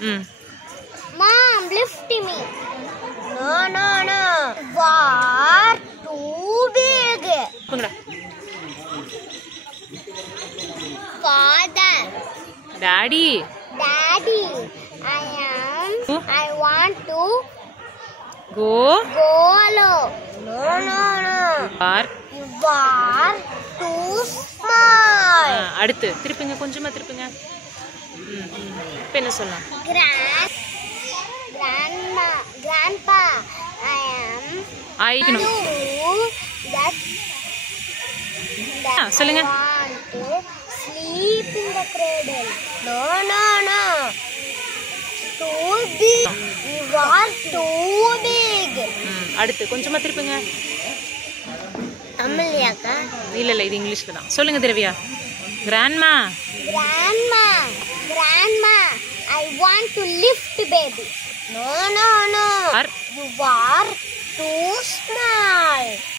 Mom, lift me. No, no, no. You are too big. Father. Daddy. Daddy. I want to Go. go alone. No, no, no. You are too small. அடுத்து திருப்பிங்க, கொஞ்சமா திருப்பிங்க. இப்போ என்ன சொல்லலாம்? Grandpa, I am சொல்லுங்க. want to sleep in the cradle. No, no, no. Too big. You are too big. அடுத்து கொஞ்சமா திருப்பிங்க. தமிழ்லையாக்கா? இல்ல இது இங்கிலீஷ்ல தான். சொல்லுங்க Dravya. Grandma, I want to lift baby. No, no, no. You are too small.